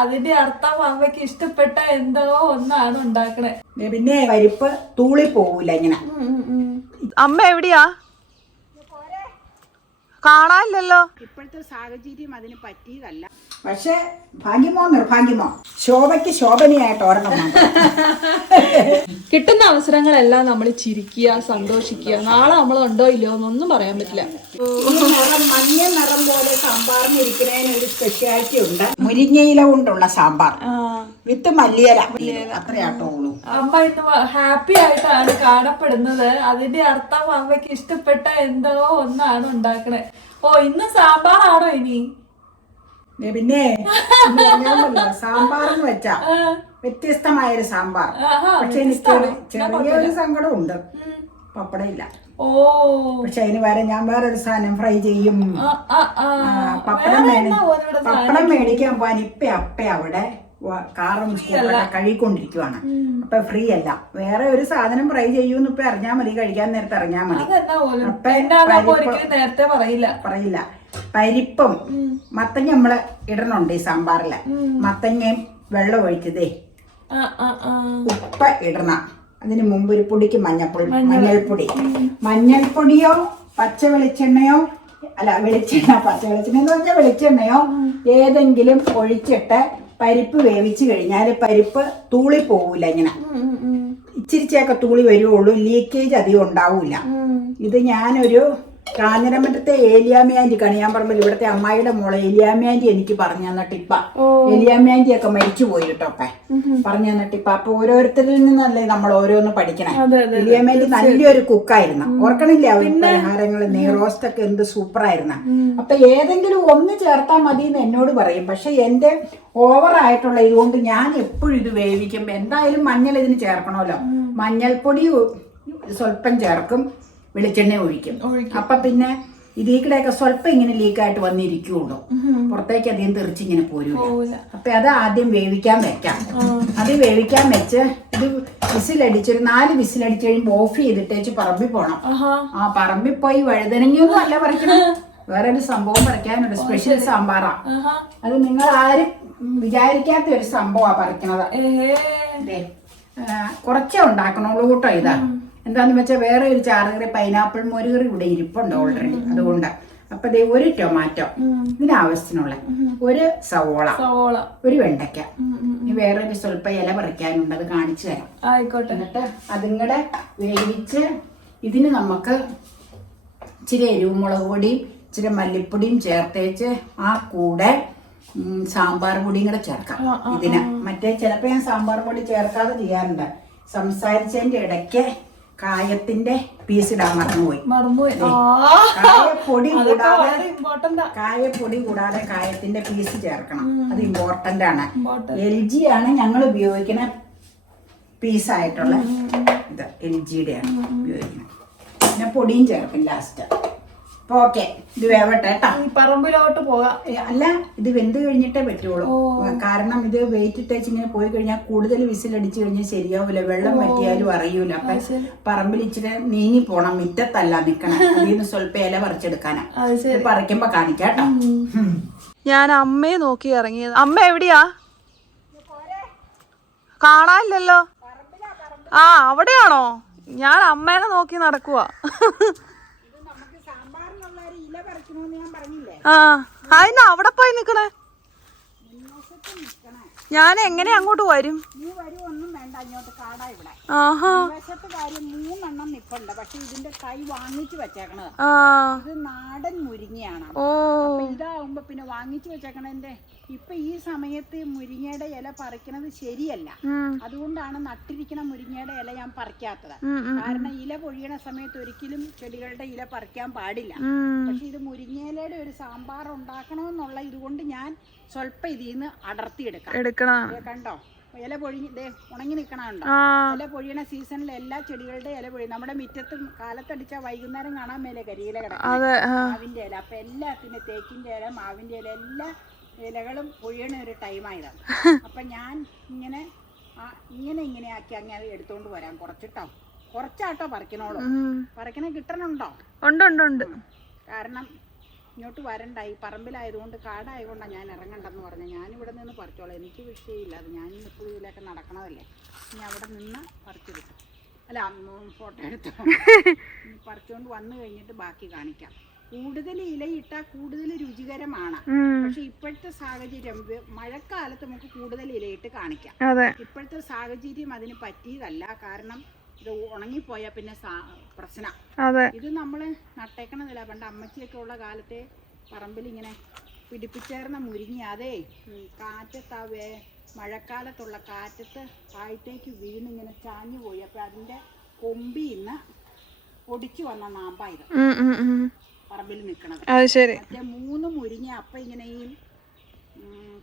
അതിന്റെ അർത്ഥം അമ്മയ്ക്ക് ഇഷ്ടപ്പെട്ട എന്തോ ഒന്നാണ് ഉണ്ടാക്കണേ. പിന്നെ പരിപ്പ് തൂളി പോവൂല ഇങ്ങനെ. അമ്മ എവിടെയാ? കാണാനില്ലല്ലോ. ഇപ്പോഴത്തെ സാഹചര്യം അതിന് പറ്റിയതല്ല. പക്ഷെ ഭാഗ്യമോ നിർഭാഗ്യമോ ശോഭയ്ക്ക് ശോഭനയായിട്ട് ഓർമ്മ. കിട്ടുന്ന അവസരങ്ങളെല്ലാം നമ്മൾ ചിരിക്കുക, സന്തോഷിക്കുക. നാളെ നമ്മളുണ്ടോ ഇല്ലയോ എന്നൊന്നും പറയാൻ പറ്റില്ല. മഞ്ഞ നിറം പോലെ സാമ്പാറിന് ഇരിക്കുന്നതിന് ഒരു സ്പെഷ്യാലിറ്റി ഉണ്ട്. മുരിങ്ങയില കൊണ്ടുള്ള സാമ്പാർ വിത്ത് മല്ലിയില, അത്രയാട്ടോ ഉള്ളൂ. അമ്മ ഇന്ന് ഹാപ്പി ആയിട്ടാണ് കാണപ്പെടുന്നത്. അതിന്റെ അർത്ഥം അമ്മയ്ക്ക് ഇഷ്ടപ്പെട്ട എന്തോ ഒന്നാണ് ഉണ്ടാക്കണേ. ഓ, ഇന്ന് സാമ്പാറാണോ ഇനി? പിന്നെ സാമ്പാർ എന്ന് വെച്ചാ വ്യത്യസ്തമായൊരു സാമ്പാർ. പക്ഷെ എനിക്ക് ചെറിയൊരു സങ്കടം ഉണ്ട്, പപ്പടം ഇല്ല. ഓ, പക്ഷെ അതിന് വരെ ഞാൻ വേറൊരു സാധനം ഫ്രൈ ചെയ്യും. പപ്പടം മേടിക്കാൻ പോവാൻ ഇപ്പ അവിടെ കാറും കഴുകിക്കൊണ്ടിരിക്കുവാണ്. അപ്പൊ ഫ്രീ അല്ല. വേറെ ഒരു സാധനം ഫ്രൈ ചെയ്യൂന്ന് ഇപ്പൊ അറിഞ്ഞാ മതി, കഴിക്കാൻ നേരത്തെ അറിഞ്ഞാ മതി. പറയില്ല. പരിപ്പും മത്തങ്ങ നമ്മള് ഇടണുണ്ട് ഈ സാമ്പാറില്. മത്തങ്ങയും വെള്ളം ഒഴിച്ചതേ ഉപ്പ് ഇടണം. അതിന് മുമ്പ് ഒരു പൊടിക്ക് മഞ്ഞൾപ്പൊടിയോ പച്ച വെളിച്ചെണ്ണയോ, അല്ല വെളിച്ചെണ്ണ, പച്ച വെളിച്ചെണ്ണ എന്ന് പറഞ്ഞാൽ വെളിച്ചെണ്ണയോ ഏതെങ്കിലും ഒഴിച്ചിട്ട് പരിപ്പ് വേവിച്ച് കഴിഞ്ഞാൽ പരിപ്പ് തൂളി പോവൂല. ഇങ്ങനെ ഇച്ചിരിച്ചൊക്കെ തൂളി വരുവുള്ളൂ, ലീക്കേജ് അധികം ഉണ്ടാവൂല. ഇത് ഞാനൊരു കാഞ്ഞിരമറ്റത്തെ ഏലിയാമ്മയാൻറ്റി, കണിയാമ്പറമ്പിൽ ഇവിടുത്തെ അമ്മായിയുടെ മോളെ ഏലിയാമ്മയാൻറ്റി എനിക്ക് പറഞ്ഞു തന്ന ടിപ്പ. ഏലിയാമ്മയാൻറ്റി ഒക്കെ മരിച്ചു പോയി കേട്ടോ. അപ്പ പറഞ്ഞു തന്ന ടിപ്പ. അപ്പൊ ഓരോരുത്തരിൽ നിന്നല്ലേ നമ്മൾ ഓരോന്ന് പഠിക്കണേ. ഏലിയാമ്മയാൻറ്റി നല്ലൊരു കുക്കായിരുന്നു, ഓർക്കണില്ലേ? പലഹാരങ്ങള് നെയ്റോസ്റ്റ് ഒക്കെ എന്ത് സൂപ്പറായിരുന്നു. അപ്പൊ ഏതെങ്കിലും ഒന്ന് ചേർത്താൽ മതി എന്ന് എന്നോട് പറയും. പക്ഷെ എന്റെ ഓവറായിട്ടുള്ള ഇതുകൊണ്ട് ഞാൻ എപ്പോഴും ഇത് വേവിക്കും. എന്തായാലും മഞ്ഞൾ ഇതിന് ചേർക്കണമല്ലോ. മഞ്ഞൾപ്പൊടി സ്വല്പം ചേർക്കും, വെളിച്ചെണ്ണ ഒഴിക്കും. അപ്പൊ പിന്നെ ഇതിൽ കൂടെയൊക്കെ സ്വല്പം ഇങ്ങനെ ലീക്കായിട്ട് വന്നിരിക്കുള്ളൂ, പുറത്തേക്ക് അധികം തെറിച്ചിങ്ങനെ പോരൂല. അപ്പൊ അത് ആദ്യം വേവിക്കാൻ വെക്കാം. അത് വേവിക്കാൻ വെച്ച് ഇത് വിസിലടിച്ചൊരു 4 വിസിലടിച്ച് കഴിയുമ്പോൾ ഓഫ് ചെയ്തിട്ടേച്ച് പറമ്പിൽ പോണം. ആ പറമ്പിൽ പോയി വഴുതനങ്ങയൊന്നും അല്ല പറിക്കണം, വേറൊരു സംഭവം പറിക്കാനൊരു സ്പെഷ്യൽ സാമ്പാറാ. അത് നിങ്ങൾ ആരും വിചാരിക്കാത്ത ഒരു സംഭവമാ പറിക്കണത്. കുറച്ചേ ഉണ്ടാക്കണുള്ളൂ കൂട്ടോ. ഇതാ എന്താന്ന് വെച്ചാൽ വേറെ ഒരു ചാറുകറി, പൈനാപ്പിൾ മോരുകറി ഇവിടെ ഇരിപ്പുണ്ട് ഓൾറെഡി. അതുകൊണ്ട് അപ്പൊ ദേ ഒരു ടൊമാറ്റോ, ഇതിനാവശ്യത്തിനുള്ള ഒരു സവോള, ഒരു വെണ്ടയ്ക്ക, വേറൊരു സ്വല്പം ഇല പറിക്കാനുണ്ട്, അത് കാണിച്ചു തരാം. ആയിക്കോട്ടെ. എന്നിട്ട് അതിങ്ങടെ വേവിച്ച് ഇതിന് നമുക്ക് ഇച്ചിരി എരിവുമുളക് പൊടിയും ഇച്ചിരി മല്ലിപ്പൊടിയും ചേർത്തേച്ച് ആ കൂടെ സാമ്പാർ പൊടിയും കൂടെ ചേർക്കാം ഇതിന്. മറ്റേ ചിലപ്പോ ഞാൻ സാമ്പാർ പൊടി ചേർക്കാതെ ചെയ്യാറുണ്ട്. സംസാരിച്ചതിന്റെ ഇടയ്ക്ക് കായത്തിന്റെ പീസ് ഇടാൻ മറന്നുപോയി. കായപ്പൊടി കൂടാതെ കായത്തിന്റെ പീസ് ചേർക്കണം, അത് ഇമ്പോർട്ടന്റ് ആണ്. LG ആണ് ഞങ്ങൾ ഉപയോഗിക്കുന്ന പീസായിട്ടുള്ള ഇത്, LGയുടെ ആണ് ഉപയോഗിക്കുന്നത്. പിന്നെ പൊടിയും ചേർക്കും ലാസ്റ്റ്. ഓക്കെ, ഇത് വേവട്ടെ കേട്ടോ. പറമ്പിലോട്ട് പോകാം. അല്ല, ഇത് വെന്ത് കഴിഞ്ഞിട്ടേ പറ്റുള്ളൂ. കാരണം ഇത് വെയിറ്റ് ഇട്ടേച്ച് ഇങ്ങനെ പോയി കഴിഞ്ഞാൽ കൂടുതൽ വിസിലടിച്ചു കഴിഞ്ഞാൽ ശരിയാവൂല, വെള്ളം പറ്റിയാലും അറിയൂല. അപ്പൊ പറമ്പിൽ ഇച്ചിരി നീങ്ങി പോണം, മുറ്റത്തല്ല നിക്കണം. അതിൽ നിന്ന് സ്വല്പം ഇല പറിച്ചെടുക്കാനാ. പറിക്കുമ്പോ കാണിക്കാട്ടോ. ഞാൻ അമ്മയെ നോക്കി ഇറങ്ങിയത്. അമ്മ എവിടെയാ? കാണാനില്ലല്ലോ. ആ, അവിടെയാണോ? ഞാൻ അമ്മേനെ നോക്കി നടക്കുവാ. ആ, അതിന് അവിടെ പോയി നിക്കണേ. ഞാൻ എങ്ങനെ അങ്ങോട്ട് വരും? ആഹാ, 3 നിപ്പുണ്ട്. പക്ഷെ ഇതിന്റെ തൈ വാങ്ങിച്ചു വെച്ചേക്കണത് ഇത് നാടൻ മുരിങ്ങയാണ്. ഇതാവുമ്പോ പിന്നെ വാങ്ങിച്ചു വെച്ചേക്കണതിന്റെ ഇപ്പൊ ഈ സമയത്ത് മുരിങ്ങയുടെ ഇല പറിക്കണത് ശരിയല്ല. അതുകൊണ്ടാണ് നട്ടിരിക്കണ മുരിങ്ങയുടെ ഇല ഞാൻ പറിക്കാത്തത്. കാരണം ഇല പൊഴിയണ സമയത്ത് ഒരിക്കലും ചെടികളുടെ ഇല പറിക്കാൻ പാടില്ല. പക്ഷെ ഇത് മുരിങ്ങയിലയുടെ ഒരു സാമ്പാർ ഉണ്ടാക്കണമെന്നുള്ള ഇതുകൊണ്ട് ഞാൻ സ്വല്പം ഇതിന്ന് അടർത്തിയെടുക്കണം. കണ്ടോ, ഇല പൊഴിഞ്ഞ് ഉണങ്ങി നിൽക്കണുണ്ടോ? ഇല പൊഴിയണ സീസണിൽ എല്ലാ ചെടികളുടെ ഇല പൊഴിയും. നമ്മുടെ മുറ്റത്ത് കാലത്തടിച്ച വൈകുന്നേരം കാണാൻ മേലെ കരിയില കിടക്കും, മാവിന്റെ ഇല. അപ്പൊ എല്ലാത്തിന്റെ തേക്കിന്റെ ഇല, മാവിന്റെ ഇല, എല്ലാ ഇലകളും പൊഴിയണ ഒരു ടൈമായതാണ്. അപ്പൊ ഞാൻ ഇങ്ങനെ ഇങ്ങനെ ആക്കി അങ്ങനെ എടുത്തോണ്ട് വരാം. കുറച്ചാട്ടോ പറിക്കണോളൂ. പറിക്കണ കിട്ടണുണ്ടോ? ഉണ്ട്. കാരണം ഇങ്ങോട്ട് വരണ്ട, ഈ പറമ്പിലായതുകൊണ്ട് കാടായതുകൊണ്ടാണ് ഞാൻ ഇറങ്ങണ്ടെന്ന് പറഞ്ഞു. ഞാനിവിടെ നിന്ന് പറിച്ചോളാം, എനിക്ക് വിഷയമില്ല. അത് ഞാൻ എപ്പോഴും ഇതിലൊക്കെ നടക്കണതല്ലേ. ഇനി അവിടെ നിന്ന് പറിച്ചെടുക്കും. അല്ല, ഫോട്ടോ എടുത്തോ. പറിച്ചുകൊണ്ട് വന്നു കഴിഞ്ഞിട്ട് ബാക്കി കാണിക്കാം. കൂടുതൽ ഇലയിട്ടാൽ കൂടുതൽ രുചികരമാണ്. പക്ഷെ ഇപ്പോഴത്തെ സാഹചര്യം, മഴക്കാലത്ത് നമുക്ക് കൂടുതൽ ഇലയിട്ട് കാണിക്കാം. ഇപ്പോഴത്തെ സാഹചര്യം അതിന് പറ്റിയതല്ല. കാരണം ഇത് ഉണങ്ങിപ്പോയാൽ പിന്നെ പ്രശ്നം. ഇത് നമ്മൾ നട്ടേക്കണതില്ല. പണ്ട് അമ്മച്ചിയൊക്കെ ഉള്ള കാലത്തെ പറമ്പിൽ ഇങ്ങനെ പിടിപ്പിച്ചേർന്ന മുരിങ്ങ, അതേ കാറ്റത്താവേ മഴക്കാലത്തുള്ള കാറ്റത്ത് താഴത്തേക്ക് വീണിങ്ങനെ ചാഞ്ഞു പോയി. അപ്പം അതിൻ്റെ കൊമ്പിന്ന് ഒടിച്ചു വന്ന നാമ്പായത് പറമ്പിൽ നിൽക്കണത്. മറ്റേ 3 മുരിങ്ങ അപ്പം ഇങ്ങനെ ഈ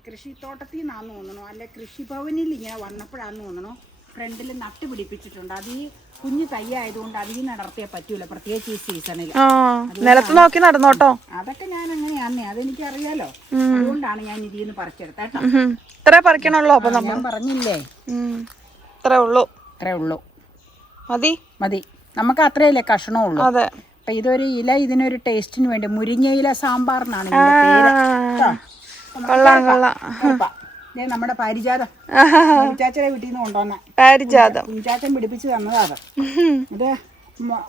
കൃഷിത്തോട്ടത്തിൽ നിന്നാന്ന് തോന്നണു, അല്ലെ കൃഷിഭവനിൽ ഇങ്ങനെ വന്നപ്പോഴാന്ന് തോന്നണു ഫ്രണ്ടിൽ നട്ട് പിടിപ്പിച്ചിട്ടുണ്ട്. അത് ഈ കുഞ്ഞു തയ്യായതുകൊണ്ട് അതിൽ നടത്തിയാൽ പറ്റൂല, പ്രത്യേകിച്ച് ഈ സീസണിൽ. നിലത്ത് നോക്കി നടന്നോട്ടോ. അതൊക്കെ ഞാൻ അങ്ങനെയാന്നേ, അതെനിക്ക് അറിയാലോ. അതുകൊണ്ടാണ് ഞാൻ ഇതിൽ നിന്ന് പറിച്ചെടുത്തേട്ടോ. ഇത്രേ പറിക്കണല്ലോ. അപ്പൊ ഞാൻ പറഞ്ഞില്ലേ, ഇത്രേ ഉള്ളൂ. മതി. നമുക്ക് അത്രയല്ലേ കഷ്ണമുള്ളൂ. അപ്പൊ ഇതൊരു ഇല, ഇതിനൊരു ടേസ്റ്റിന് വേണ്ടി മുരിങ്ങയില സാമ്പാറിനാണ് ഇതിന്റെ പേര്. നമ്മുടെ പാരിജാതം കുഞ്ചാച്ചയുടെ വീട്ടിൽ നിന്ന് കൊണ്ടുവന്ന പാരിജാതം കുഞ്ചാച്ചൻ പിടിപ്പിച്ച് തന്നതാണ്. ഇത്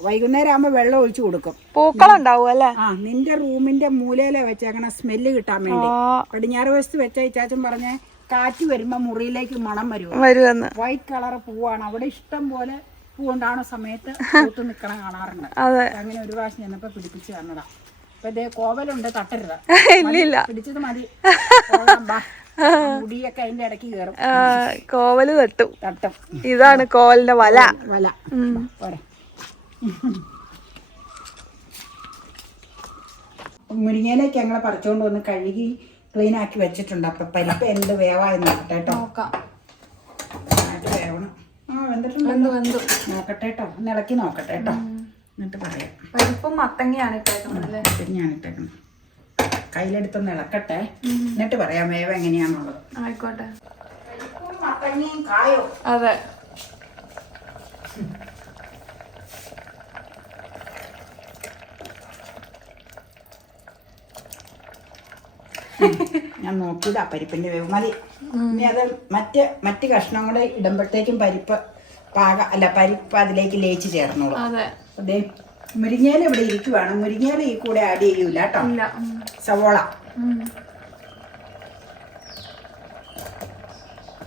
വൈകുന്നേരം ആകുമ്പോ വെള്ളം ഒഴിച്ചു കൊടുക്കും. പൂക്കളുണ്ടാവും അല്ലേ? നിന്റെ റൂമിന്റെ മൂലയിലെ വെച്ചേക്കണ സ്മെല്ല് കിട്ടാൻ വേണ്ടി. പടിഞ്ഞാറ് വശത്ത് വെച്ച ഇച്ചാച്ചൻ പറഞ്ഞ കാറ്റ് വരുമ്പോ മുറിയിലേക്ക് മണം വരുമെന്ന്. വൈറ്റ് കളർ പൂവാണ്. അവിടെ ഇഷ്ടം പോലെ പൂവുണ്ടാവുന്ന സമയത്ത് പൂത്ത് നിക്കണ കാണാറുണ്ട്. അങ്ങനെ ഒരു പ്രാവശ്യം ചെന്നപ്പോ പിടിപ്പിച്ച് തന്നതാ. അപ്പൊ ഇതേ കോവലുണ്ട്, തട്ടരുത്. പിടിച്ചത് മതി. മുടിയൊക്കെ അതിന്റെ ഇടയ്ക്ക് കയറും. കോവല് തട്ടും. ഇതാണ് കോവലിന്റെ വല. പോരെ. മുരിങ്ങയിലേക്ക് ഞങ്ങളെ പറിച്ചോണ്ട് വന്ന് കഴുകി ക്ലീൻ ആക്കി വെച്ചിട്ടുണ്ട്. അപ്പൊ പരിപ്പ് എന്ത് വേവായി നോക്കട്ടെ കേട്ടോ. വേവണം. നോക്കട്ടെ കേട്ടോ, ഒന്ന് ഇളക്കി നോക്കട്ടെ കേട്ടോ, എന്നിട്ട് പറയാം. പരിപ്പും മത്തങ്ങയാണ് ഇട്ടേക്കുന്നത്. കയ്യിലെടുത്തൊന്ന് ഇളക്കട്ടെ, എന്നിട്ട് പറയാം വേവ് എങ്ങനെയാന്നുള്ളത്. ആയിക്കോട്ടെ. പരിപ്പും മത്തങ്ങയും കായോ? അതെ. ഞാൻ നോക്കിയതാ പരിപ്പിന്റെ വേവ് മതി. ഇനി അത് മറ്റ് കഷ്ണം കൂടെ ഇടുമ്പോഴത്തേക്കും പരിപ്പ് പരിപ്പ് അതിലേക്ക് ലയിച്ച് ചേർന്നോളൂ. അതെ, മുരിങ്ങയില ഇവിടെ ഇരിക്കുവാണ്. മുരിങ്ങയില ഈ കൂടെ ആഡ് ചെയ്യൂല കേട്ടോ. സവോള,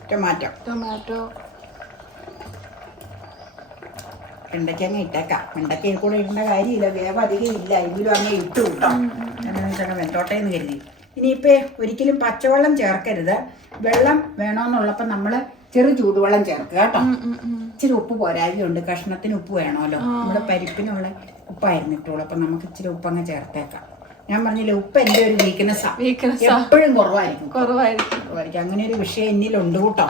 ടൊമാറ്റോ വെണ്ടയ്ക്ക അങ്ങ് ഇട്ടേക്കാം. വെണ്ടയ്ക്ക ഈ കൂടെ ഇടേണ്ട കാര്യമില്ല, വേവ് അധികം ഇല്ല. എങ്കിലും അങ്ങ് ഇട്ടു കേട്ടോ, വെന്തോട്ടേന്ന് കരുതി. ഇനിയിപ്പോൾ ഒരിക്കലും പച്ചവെള്ളം ചേർക്കരുത്. വെള്ളം വേണമെന്നുള്ളപ്പോൾ നമ്മൾ ചെറു ചൂടുവെള്ളം ചേർക്കുക കേട്ടോ. ഇച്ചിരി ഉപ്പ് പോരായ്മയുണ്ട്, കഷ്ണത്തിന് ഉപ്പ് വേണമല്ലോ. നമ്മുടെ പരിപ്പിനുള്ള ഉപ്പായിരുന്നു ഇട്ടോളൂ. അപ്പം നമുക്ക് ഇച്ചിരി ഉപ്പങ്ങ് ചേർത്തേക്കാം. ഞാൻ പറഞ്ഞില്ലേ, ഉപ്പ് എൻ്റെ ഒരു വീക്ക്നെസ്സാണ്. എപ്പോഴും കുറവായിരിക്കും. അങ്ങനെ ഒരു വിഷയം എന്നിലുണ്ട് കേട്ടോ.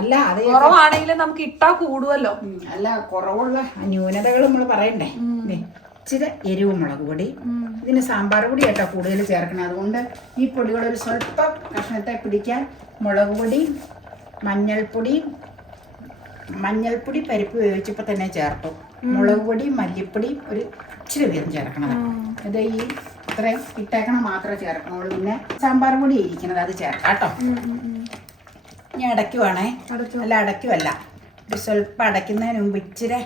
അല്ല, അത് കുറവാണെങ്കിലും നമുക്ക് ഇട്ടാ കൂടുമല്ലോ. അല്ല, കുറവുള്ള ന്യൂനതകൾ നമ്മൾ പറയണ്ടേ. ഇച്ചിരി എരിവ് മുളക് പൊടി, ഇതിന് സാമ്പാർ പൊടി കേട്ടോ കൂടുതൽ ചേർക്കണം. അതുകൊണ്ട് ഈ പൊടികളൊരു സ്വല്പം കഷ്ണത്തെ പിടിക്കാൻ മുളക് പൊടി, മഞ്ഞൾപ്പൊടി പരിപ്പ് വേവിച്ചപ്പോൾ തന്നെ ചേർത്തു. മുളക് പൊടി, മല്ലിപ്പൊടി ഒരു ഇച്ചിരി വീതം ചേർക്കണം. ഇത് ഈ ഇത്രയും ഇട്ടേക്കണം മാത്രമേ ചേർക്കണുള്ളൂ. പിന്നെ സാമ്പാർ പൊടി ഇരിക്കുന്നത് അത് ചേർക്കാം കേട്ടോ. ഞാൻ അടയ്ക്കുവാണേ. അല്ല, അടയ്ക്കുമല്ല, ഒരു സ്വല്പം അടയ്ക്കുന്നതിന് മുമ്പ് ഇച്ചിരി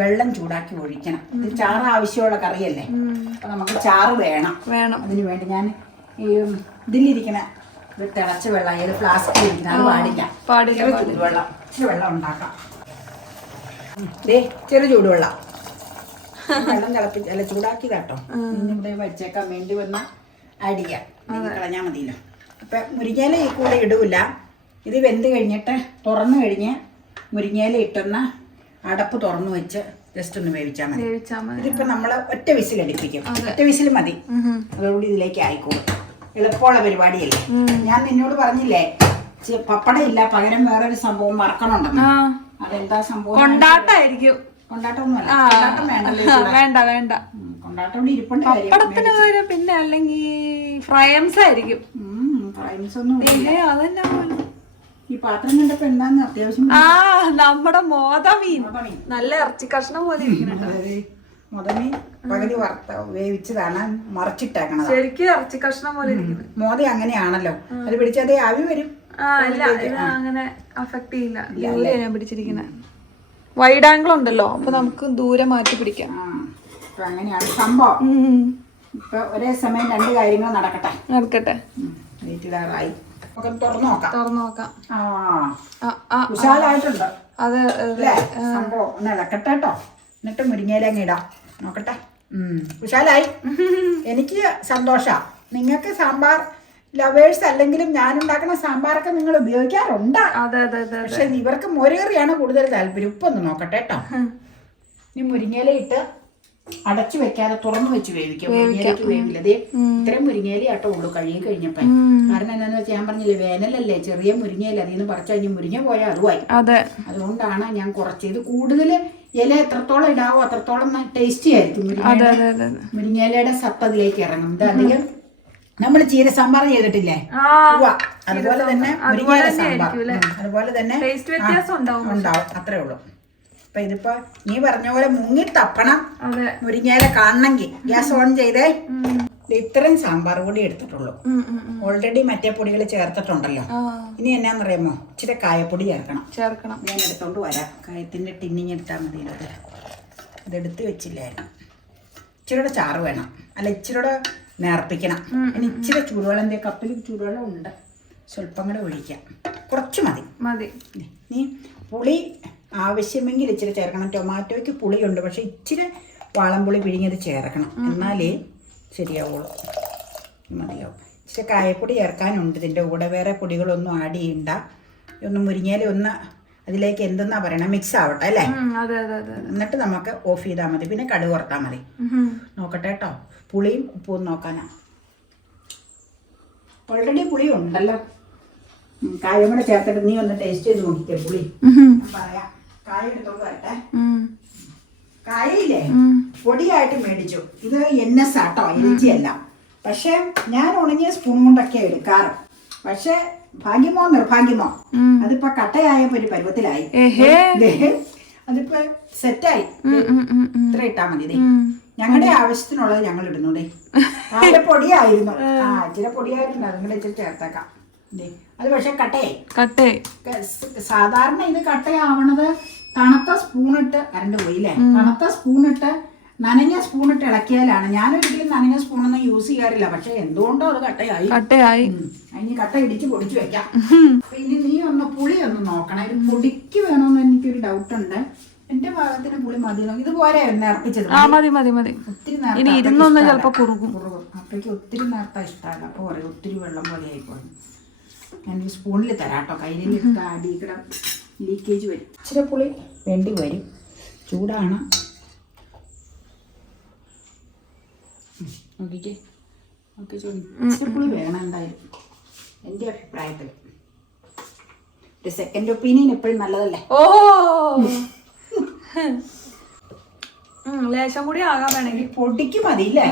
വെള്ളം ചൂടാക്കി ഒഴിക്കണം. ഇത് ചാറ് ആവശ്യമുള്ള കറിയല്ലേ, അപ്പൊ നമുക്ക് ചാറ് വേണം. അതിന് വേണ്ടി ഞാൻ ഈ ഇതിലിരിക്കണ ഇത് തിളച്ച വെള്ളം, ഏത് ഫ്ലാസ്കിൽ ഇരിക്കുന്നത് അത് പാടില്ല. ചൂടുവെള്ളം, ഇച്ചിരി വെള്ളം ഉണ്ടാക്കാം. ചെറു ചൂടുവെള്ളം, വെള്ളം തിളപ്പിച്ച് ചൂടാക്കിയതാട്ടോ. ഇവിടെ വച്ചേക്കാൻ വേണ്ടി വന്ന അടിയാ കളഞ്ഞാൽ മതിയല്ലോ. അപ്പൊ മുരിങ്ങയില ഈ കൂടെ ഇടൂല. ഇത് വെന്ത് കഴിഞ്ഞിട്ട് തുറന്നു കഴിഞ്ഞ് മുരിങ്ങയില ഇട്ടുന്ന അടപ്പ് തുറന്നു വെച്ച് ജസ്റ്റ് ഒന്ന് വേവിച്ചാൽ മതി. ഇതിപ്പോ നമ്മള് ഒറ്റ വിസിലടിപ്പിക്കും. ഒറ്റ വിസിൽ മതി. അതോടുകൂടി ഇതിലേക്ക് ആയിക്കോളും. എളുപ്പമുള്ള പരിപാടിയല്ലേ. ഞാൻ നിന്നോട് പറഞ്ഞില്ലേ, പപ്പടം ഇല്ല, പകരം വേറൊരു സംഭവം മറക്കണുണ്ടെന്ന്. അതെന്താ സംഭവം? കൊണ്ടാട്ടായിരിക്കും. കൊണ്ടാട്ടമൊന്നുമല്ല. കൊണ്ടാട്ടം വേണ്ട. കൊണ്ടാട്ടം ഇരിപ്പുണ്ട്. പിന്നെ അല്ലെങ്കിൽ ഫ്രൈംസ് ആയിരിക്കും. ഫ്രൈംസ് ഒന്നും അതന്നെ. ഈ പാത്രം കണ്ടപ്പോ എന്താന്ന് അത്യാവശ്യം നമ്മുടെ മോതമീൻ നല്ല ഇറച്ചി കഷ്ണം പോലെ ഇരിക്കുന്നുണ്ട്. മോതമീൻ പകുതി വേവിച്ചതാണ് മറിച്ചിട്ടേക്കണത്. ശരിക്കും ഇറച്ചി കഷ്ണം പോലെ ഇരിക്കുന്നു. മോദി അങ്ങനെയാണല്ലോ, അത് പിടിച്ചതേ ആവി വരും. ഇല്ല ഇത് അങ്ങനെ അഫക്ട് ചെയ്യില്ല. ദൂരെ ഞാൻ പിടിച്ചിരിക്കുന്നത്. വൈഡ് ആംഗിൾ ഉണ്ടല്ലോ, അപ്പൊ നമുക്ക് ദൂരെ മാറ്റി പിടിക്കാം. അപ്പൊ അങ്ങനെയാണ് സംഭവം. ഇപ്പൊ ഒരേ സമയം രണ്ട് കാര്യങ്ങൾ നടക്കട്ടെ. വീട്ടിലാറായി തുറന്നു നോക്കാം. വിശാലായിട്ടുണ്ട് അത് അല്ലേ സംഭവം. ഒന്ന് ഇളക്കട്ടെ കേട്ടോ, എന്നിട്ട് മുരിങ്ങയിലങ്ങ് ഇടാം. നോക്കട്ടെ. വിശാലായി. എനിക്ക് സന്തോഷ. നിങ്ങൾക്ക് സാമ്പാർ ലവേഴ്സ് അല്ലെങ്കിലും ഞാൻ ഉണ്ടാക്കുന്ന സാമ്പാറൊക്കെ നിങ്ങൾ ഉപയോഗിക്കാറുണ്ട്. പക്ഷെ ഇവർക്ക് മോരേറിയാണ് കൂടുതൽ താല്പര്യം. ഉപ്പൊന്ന് നോക്കട്ടെ കേട്ടോ. ഇനി മുരിങ്ങയില ഇട്ട് അടച്ചു വെക്കാതെ തുറന്നു വെച്ച് വേവിക്കാം. മുരിങ്ങയിലേക്ക് വേവില്ല. അതേ ഇത്രയും മുരിങ്ങയില ആട്ടോ ഉള്ളൂ കഴുകി കഴിഞ്ഞപ്പോ. കാരണം എന്താന്ന് വെച്ചാൽ ഞാൻ പറഞ്ഞില്ലേ, വേനലല്ലേ, ചെറിയ മുരിങ്ങയില അതിൽ നിന്ന് പറിച്ചു കഴിഞ്ഞ് മുരിങ്ങ പോയാൽ അതുമായി. അതുകൊണ്ടാണ് ഞാൻ കുറച്ച്. ഇത് കൂടുതൽ ഇല എത്രത്തോളം ഇടാവോ അത്രത്തോളം ടേസ്റ്റി ആയിരിക്കും. മുരിങ്ങയിലയുടെ സത്ത് അതിലേക്ക് ഇറങ്ങും. ഇത് അധികം നമ്മൾ ചീര സാമ്പാർ ചെയ്തിട്ടില്ലേ, അതുപോലെ തന്നെ മുരിങ്ങയില സാമ്പാർ അതുപോലെ തന്നെ ഉണ്ടാവും. അത്രേ ഉള്ളൂ. അപ്പൊ ഇതിപ്പോ നീ പറഞ്ഞ പോലെ മുങ്ങി തപ്പണം മുരിങ്ങയില കാണണമെങ്കിൽ. ഗ്യാസ് ഓൺ ചെയ്തേ. ഇത്രയും സാമ്പാർ പൊടി എടുത്തിട്ടുള്ളൂ. ഓൾറെഡി മറ്റേ പൊടികൾ ചേർത്തിട്ടുണ്ടല്ലോ. ഇനി എന്നാന്നറിയാമോ, ഇച്ചിരി കായപ്പൊടി ചേർക്കണം. ഞാൻ എടുത്തോണ്ട് വരാം. കായത്തിന്റെ ടിന്നിങ് എടുത്താൽ മതി. അതെടുത്ത് വെച്ചില്ലായിരുന്നു. ഇച്ചിരിയുടെ ചാറ് വേണം, അല്ല ഇച്ചിരിയുടെ നേർപ്പിക്കണം. ഇനി ഇച്ചിരി ചൂടുവെള്ളം, എന്തേ കപ്പിൽ ചൂടുവെള്ളം ഉണ്ട്, സ്വല്പം കൂടെ ഒഴിക്കാം. കുറച്ച് മതി. നീ പുളി ആവശ്യമെങ്കിൽ ഇച്ചിരി ചേർക്കണം. ടൊമാറ്റോയ്ക്ക് പുളിയുണ്ട്, പക്ഷെ ഇച്ചിരി വാളംപുളി പിഴിഞ്ഞത് ചേർക്കണം, എന്നാലേ ശരിയാവുള്ളൂ. മതിയാവും. ഇച്ചിരി കായപ്പൊടി ചേർക്കാനുണ്ട് ഇതിൻ്റെ കൂടെ. വേറെ പൊടികളൊന്നും ആഡ് ചെയ്യണ്ട. ഒന്ന് മുരിങ്ങയില ഒന്ന് അതിലേക്ക് എന്തെന്നാ പറയണ മിക്സ് ആവട്ടെ അല്ലേ. എന്നിട്ട് നമുക്ക് ഓഫ് ചെയ്താൽ മതി. പിന്നെ കടുക് വറുത്താൽ മതി. നോക്കട്ടെ കേട്ടോ, പുളിയും ഉപ്പും നോക്കാനാ. ഓൾറെഡി പുളി ഉണ്ടല്ലോ. കായം കൂടെ ചേർത്തിട്ട് നീ ഒന്ന് ടേസ്റ്റ് ചെയ്ത് നോക്കിക്കേ. പുളി പറയാം. കായ എടുത്തോണ്ട് വരട്ടെ. കായയില്ലേ പൊടിയായിട്ട് മേടിച്ചു. ഇത് NS ആട്ടോ, LG. പക്ഷെ ഞാൻ ഉണങ്ങിയ സ്പൂൺ കൊണ്ടൊക്കെ എടുക്കാറ്. പക്ഷെ ഭാഗ്യമോ നിർഭാഗ്യമോ അതിപ്പോ കട്ടയായപ്പോ ഒരു പരുവത്തിലായി. അതിപ്പോ സെറ്റായി. ഇത്ര ഇട്ടാ മതി. ഞങ്ങളുടെ ആവശ്യത്തിനുള്ളത് ഞങ്ങൾ ഇടുന്നൂടെ. കായ പൊടിയായിരുന്നു. ഇച്ചിരി പൊടിയായിട്ടുണ്ട്, അതും കൂടെ ഇച്ചിരി ചേർത്തേക്കാം. അത് പക്ഷെ കട്ടയായി. സാധാരണ ഇത് കട്ടയാവണത് തണുത്ത സ്പൂണിട്ട്, കറണ്ട് പോയില്ലേ, തണുത്ത സ്പൂണിട്ട് നനഞ്ഞ സ്പൂണിട്ട് ഇളക്കിയാലാണ്. ഞാനൊരിക്കലും നനഞ്ഞ സ്പൂണൊന്നും യൂസ് ചെയ്യാറില്ല. പക്ഷെ എന്തുകൊണ്ടോ അത് കട്ടയായി. അതിന് കട്ട ഇടിച്ച് പൊടിച്ചു വെക്കാം. ഇനി നീ ഒന്ന് പുളി ഒന്ന് നോക്കണം. ഇത് പൊടിക്ക് വേണമെന്ന് എനിക്കൊരു ഡൗട്ട് ഉണ്ട്. എന്റെ ഭാഗത്തിന് പുളി മതി. ഇതുപോലെ നേർപ്പിച്ചത് ഒത്തിരി അപ്പഴേക്ക് ഒത്തിരി നേർത്ത ഇഷ്ടമല്ല. അപ്പൊ പറയും ഒത്തിരി വെള്ളം പോലെ ആയിപ്പോയി. ഞാൻ സ്പൂണിൽ തരാട്ടോ. കയ്യിലിട്ട് അടിയിക്കട ലീക്കേജ് വരും. ഇച്ചിരി പുളി വേണ്ടി വരും. ചൂടാണ്. നോക്കിക്കേ, ഇച്ചിരി പുളി വേണം എന്തായാലും, എൻ്റെ അഭിപ്രായത്തിൽ. ഒരു സെക്കൻഡ് ഒപ്പീനിയൻ എപ്പോഴും നല്ലതല്ലേ. ലേശം കൂടി ആകാൻ വേണമെങ്കിൽ പൊടിക്ക് മതിയില്ലേ.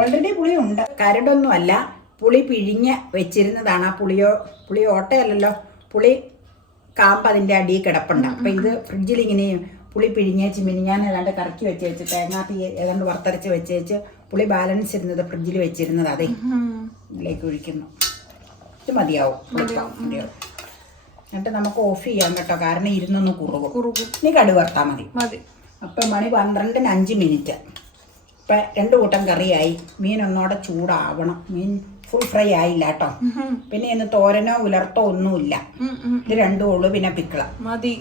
ഓൾറെഡി പുളി ഉണ്ട്. കരടൊന്നും അല്ല, പുളി പിഴിഞ്ഞ് വെച്ചിരുന്നതാണ്. ആ പുളി ഓട്ടയല്ലല്ലോ, പുളി കാമ്പ് അതിൻ്റെ അടിയിൽ കിടപ്പുണ്ട്. അപ്പം ഇത് ഫ്രിഡ്ജിൽ ഇങ്ങനെ പുളി പിഴിഞ്ഞേച്ച് മിനിഞ്ഞാൻ ഏതാണ്ട് കറക്കി വെച്ച് തേങ്ങാത്തി ഏതാണ്ട് വറുത്തരച്ച് വെച്ച് പുളി ബാലൻസ് ഇരുന്നത് ഫ്രിഡ്ജിൽ വെച്ചിരുന്നത്. അതെ ഇതിലേക്ക് ഒഴിക്കുന്നു. ഇത് മതിയാവും. എന്നിട്ട് നമുക്ക് ഓഫ് ചെയ്യാം കേട്ടോ, കാരണം ഇരുന്നൊന്ന് കുറുകും. ഇനി കടുക് വറുത്താൽ മതി. അപ്പം മണി 12-ന് 5 മിനിറ്റ്. ഇപ്പം 2 കൂട്ടം കറിയായി. മീൻ ഒന്നോടെ ചൂടാവണം. മീൻ ഫുൾ ഫ്രൈ ആയില്ല കേട്ടോ. പിന്നെ ഇന്ന് തോരനോ ഉലർത്തോ ഒന്നുമില്ല. ഇത് 2 ഉള്ളൂ. പിന്നെ പിക്കിള മതി.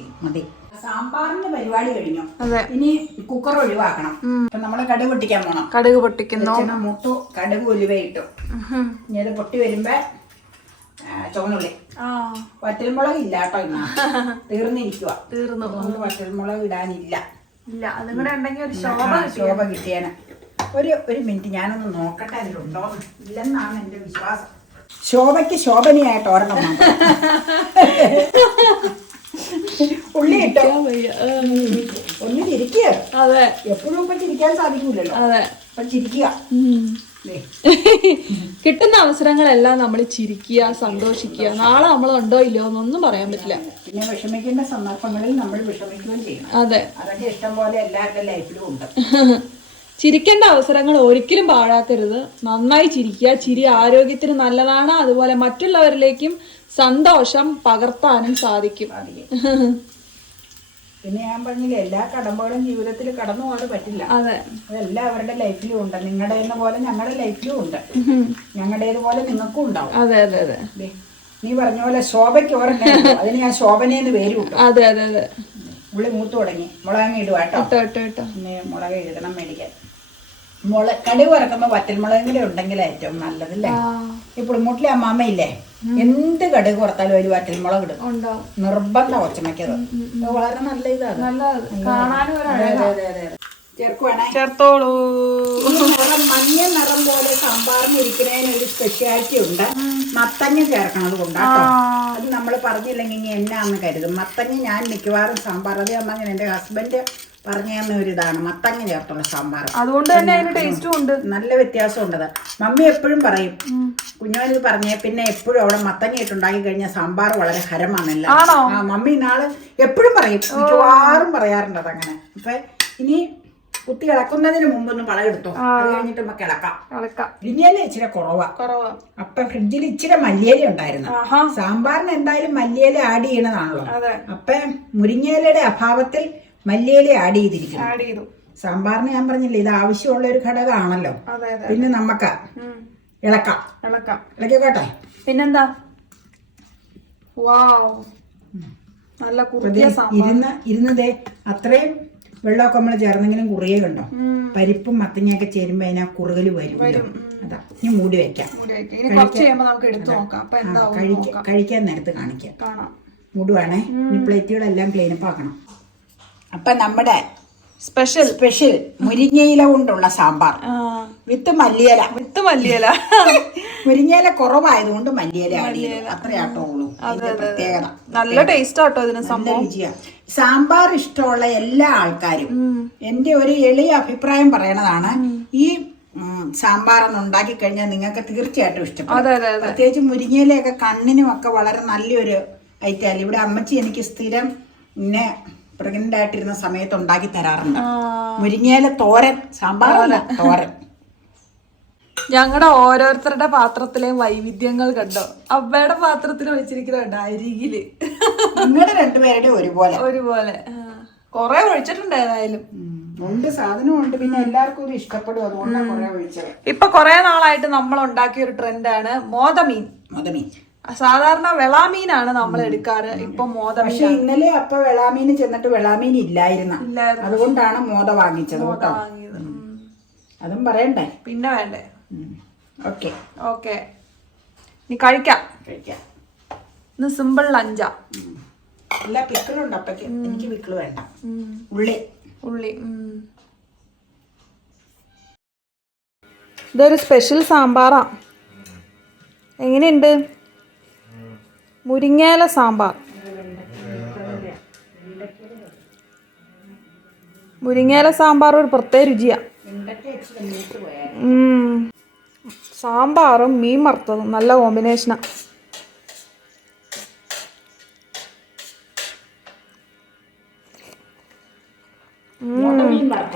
സാമ്പാറിന്റെ പരിപാടി കഴിഞ്ഞു. ഇനി കുക്കർ ഒഴിവാക്കണം. അപ്പൊ നമ്മള് കടുക് പൊട്ടിക്കാൻ പോണം. കടുക് പൊട്ടിക്കുന്നു. മൂത്തു കടുക് ഉലുവ ഇട്ടു. ഇനി അത് പൊട്ടി വരുമ്പോ ചുവന്നുള്ളി. വറ്റൽമുളക് ഇല്ല കേട്ടോ, ഇന്ന് തീർന്നിരിക്കുക. അതുകൊണ്ട് വറ്റൽമുളക് ഇടാനില്ല. ശോഭ കിട്ടിയാണ്. ഒരു മിനിറ്റ് ഞാനൊന്ന് നോക്കട്ടെ അതിലുണ്ടോ. ഇല്ലെന്നാണ് എന്റെ വിശ്വാസം. ശോഭയ്ക്ക് ശോഭനയായിട്ട് ഒരെണ്ണം ഉള്ളി ഇട്ടോ. ഒന്ന് ചിരിക്കുക. എപ്പോഴും ഇപ്പൊ ചിരിക്കാൻ സാധിക്കൂലല്ലോ. അപ്പൊ ചിരിക്കുക. കിട്ടുന്ന അവസരങ്ങളെല്ലാം നമ്മൾ ചിരിക്കുക, സന്തോഷിക്കുക. നാളെ നമ്മളുണ്ടോ ഇല്ലയോ എന്നൊന്നും പറയാൻ പറ്റില്ല. പിന്നെ വിഷമിക്കേണ്ട സന്ദർഭങ്ങളിൽ നമ്മൾ വിഷമിക്കുകയും ചെയ്യണം. അതൊക്കെ ഇഷ്ടം പോലെ എല്ലാവരുടെ ലൈഫിലും ഉണ്ട്. ചിരിക്കേണ്ട അവസരങ്ങൾ ഒരിക്കലും പാഴാക്കരുത്. നന്നായി ചിരിക്കുക. ചിരി ആരോഗ്യത്തിന് നല്ലതാണ്. അതുപോലെ മറ്റുള്ളവരിലേക്കും സന്തോഷം പകർത്താനും സാധിക്കും. പിന്നെ ഞാൻ പറഞ്ഞില്ല, എല്ലാ കടമ്പകളും ജീവിതത്തിൽ കടന്നു പോകാതെ പറ്റില്ല. അതെ, അതെല്ലാം അവരുടെ ലൈഫിലും ഉണ്ട്. നിങ്ങളുടെ പോലെ ഞങ്ങളുടെ ലൈഫിലും ഉണ്ട്, ഞങ്ങളുടേതുപോലെ നിങ്ങൾക്കും ഉണ്ടാവും. അതെ അതെ അതെ. നീ പറഞ്ഞ പോലെ ശോഭയ്ക്ക് ഓരോ അതിന് ഞാൻ ശോഭനേന്ന് പേര് കിട്ടും. അതെ അതെ അതെ. ഉള്ളി മൂത്ത് തുടങ്ങി. മുളകങ്ങ ഇടുക കേട്ടോ. പിന്നെ മുളക് എഴുതണം മേടിക്കാൻ. കടുക് വറക്കുമ്പോൾ വറ്റൽമുളകും കൂടെ ഉണ്ടെങ്കിൽ ഏറ്റവും നല്ലതല്ലേ. ഇപ്പോൾ മുട്ടിലെ അമ്മാമ്മയില്ലേ, എന്ത് കടുക് വറുത്താലും ഒരു വറ്റൽമുളക് ഇടും, നിർബന്ധം ഒച്ചമയ്ക്കത്. വളരെ നല്ല ഇതാണ്, ചേർക്കുവാണേ. ചേർത്തോളൂ. ഈ നിറം മഞ്ഞ നിറം പോലെ സാമ്പാറിന് ഇരിക്കുന്നതിന് ഒരു സ്പെഷ്യാലിറ്റി ഉണ്ട്. മത്തങ്ങ ചേർക്കണത് കൊണ്ടാട്ടോ. അത് നമ്മൾ പറഞ്ഞില്ലെങ്കിൽ ഇനി എന്നാന്ന് കരുതും. മത്തങ്ങ ഞാൻ മിക്കവാറും സാമ്പാർ, അത് ഞാൻ എൻ്റെ ഹസ്ബൻഡ് പറഞ്ഞു തന്ന ഒരു ഇതാണ് മത്തങ്ങ ചേർത്തുള്ള സാമ്പാർ. അതുകൊണ്ട് തന്നെ അതിന് ടേസ്റ്റും ഉണ്ട്, നല്ല വ്യത്യാസം ഉണ്ടത്. മമ്മി എപ്പോഴും പറയും, കുഞ്ഞോനിത് പറഞ്ഞേ പിന്നെ എപ്പോഴും അവിടെ മത്തങ്ങ ഇട്ടുണ്ടാക്കി കഴിഞ്ഞാൽ സാമ്പാർ വളരെ ഹരമാണല്ലോ. ആ മമ്മി നാളെ എപ്പോഴും പറയും, മിക്കവാറും പറയാറുണ്ട് അതങ്ങനെ. അപ്പൊ ഇനി കുത്തി ഇളക്കുന്നതിന് മുമ്പൊന്ന് പളയെടുത്തോ, അത് കഴിഞ്ഞിട്ട് നമുക്ക് ഇളക്കാം. മുരിങ്ങയില ഇച്ചിരി കുറവാ. അപ്പൊ ഫ്രിഡ്ജിൽ ഇച്ചിരി മല്ലിയില ഉണ്ടായിരുന്നു. സാമ്പാറിന് എന്തായാലും മല്ലിയില ആഡ് ചെയ്യണതാണല്ലോ. അപ്പൊ മുരിങ്ങയിലയുടെ അഭാവത്തിൽ മല്ലിയില ആഡ് ചെയ്തിരിക്കുന്നു. സാമ്പാറിന് ഞാൻ പറഞ്ഞില്ലേ, ഇത് ആവശ്യമുള്ള ഒരു ഘടകമാണല്ലോ. പിന്നെ നമുക്ക് ഇളക്കാം. ഇളക്കിക്കോട്ടെ. പിന്നെന്താ, നല്ല ഇരുന്നതേ അത്രയും വെള്ളമൊക്കെ നമ്മൾ ചേർന്നെങ്കിലും കുറിയ കണ്ടോ. പരിപ്പും മത്തങ്ങയൊക്കെ ചേരുമ്പോ അതിനാ കുറുകല് വരും. അതാ ഇനി മൂടി വെക്കാം. കഴിക്കാൻ നേരത്ത് കാണിക്കാം. മൂടുവാണേ. ഇനി പ്ലേറ്റുകളെല്ലാം ക്ലീനപ്പ് ആക്കണം. അപ്പൊ നമ്മുടെ സ്പെഷ്യൽ മുരിങ്ങയില കൊണ്ടുള്ള സാമ്പാർ വിത്ത് മല്ലിയില. മുരിങ്ങയില കുറവായതുകൊണ്ട് മല്ലിയില അത്രയാട്ടോ ഉള്ളൂ. പ്രത്യേകത നല്ല ടേസ്റ്റ് ആട്ടോ ഇതിന്. സംഭവം സാമ്പാർ ഇഷ്ടമുള്ള എല്ലാ ആൾക്കാരും എന്റെ ഒരു എളിയ അഭിപ്രായം പറയണതാണ്, ഈ സാമ്പാർ ഒന്ന് ഉണ്ടാക്കി കഴിഞ്ഞാൽ നിങ്ങൾക്ക് തീർച്ചയായിട്ടും ഇഷ്ടപ്പെടും. പ്രത്യേകിച്ച് മുരിങ്ങയിലയൊക്കെ കണ്ണിനും ഒക്കെ വളരെ നല്ലൊരു ഐറ്റം. ഇവിടെ അമ്മച്ചി എനിക്ക് സ്ഥിരം പിന്നെ പ്രഗ്നന്റ് ആയിട്ടിരുന്ന സമയത്ത് ഉണ്ടാക്കി തരാറുണ്ട് മുരിങ്ങയില തോരൻ. സാമ്പാറല്ല, തോരൻ. ഞങ്ങളുടെ ഓരോരുത്തരുടെ പാത്രത്തിലെയും വൈവിധ്യങ്ങൾ കണ്ടോ. അമ്മയുടെ പാത്രത്തിൽ വെച്ചിരിക്കുന്ന കണ്ടോ അരികില്. നിങ്ങളുടെ രണ്ടുപേരുടെ ഒരുപോലെ കൊറേ ഒഴിച്ചിട്ടുണ്ട്. ഏതായാലും ഉണ്ട്, സാധനമുണ്ട്. പിന്നെ എല്ലാവർക്കും ഇത് ഇഷ്ടപ്പെടും, അതുകൊണ്ടാണ് കുറെ ഒഴിച്ചത്. ഇപ്പൊ കൊറേ നാളായിട്ട് നമ്മൾ ഉണ്ടാക്കിയ ഒരു ട്രെൻഡാണ് മോദമീൻ. സാധാരണ വെളാമീനാണ് നമ്മൾ എടുക്കാറ്. ഇപ്പൊ മോദമീൻ. പക്ഷെ ഇന്നലെ അപ്പൊ വെളാമീന് ചെന്നിട്ട് വെളാമീൻ ഇല്ലായിരുന്നു, അതുകൊണ്ടാണ് മോദ വാങ്ങിച്ചത് കേട്ടോ. അതും പറയണ്ടേ? പിന്നെ വേണ്ടേ. ഓക്കെ നീ കഴിക്കാം. ഇന്ന് സിമ്പിൾ ലഞ്ചാ. എല്ലാ പിക്കിളുണ്ട് അപ്പക്ക്. എനിക്ക് പിക്കിള് വേണ്ട. ഉള്ളി. ഇതൊരു സ്പെഷ്യൽ സാമ്പാറാ. എങ്ങനെയുണ്ട് മുരിങ്ങയില സാമ്പാർ? മുരിങ്ങയില സാമ്പാർ ഒരു പ്രത്യേക രുചിയാ. സാമ്പാറും മീൻ വറുത്തതും നല്ല കോമ്പിനേഷനാ.